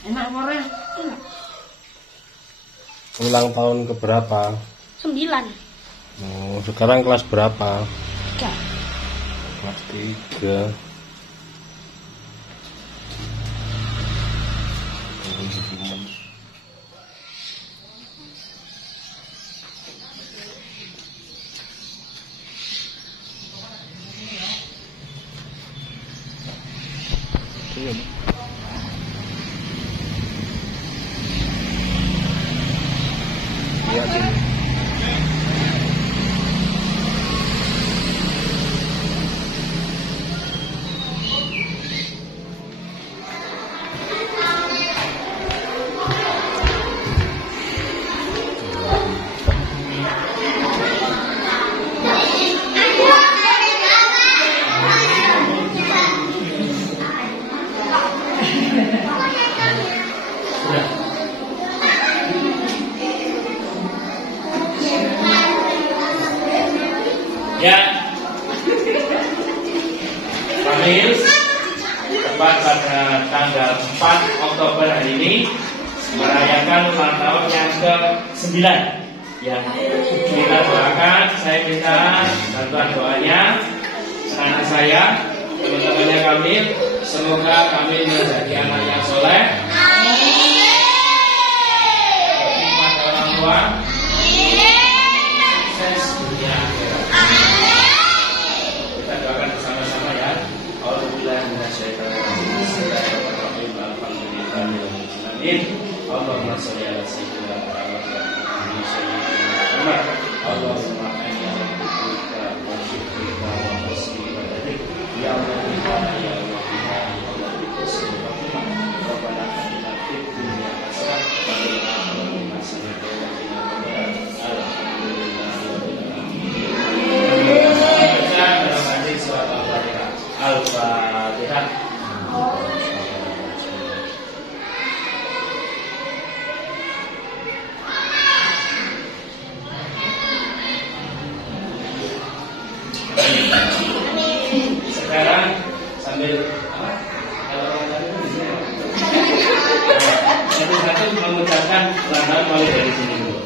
Enak Korea. Enak. Ulang tahun keberapa? 9. Oh, sekarang kelas berapa? 3. Kelas 3. Lihat ini. Ya, Kamil tepat pada tanggal 4 Oktober hari ini merayakan ulang tahun yang ke-9. Ya, kita doakan, saya minta bantuan doanya anak saya, teman-temannya Kamil, semoga Kamil menjadi anak yang soleh, pada orang tua, sukses dunia akhirat. Kita doakan bersama-sama ya. Alhamdulillah Allahumma sholli ala sayyidina Muhammad Allahumma inna nas'aluka wa syukrika wa husni ibadatik ya Allah ya Allah ya Allah bismillah rabbana atina fid dunya hasanah wa fil akhirati hasanah wa qina adzabannar alhamdulillah rabbil alamin. Dalam hadis surat Al-Fatihah. Al-Fatihah. Sekarang sambil satu-satu mengucapkan selamat mulai dari sini dulu.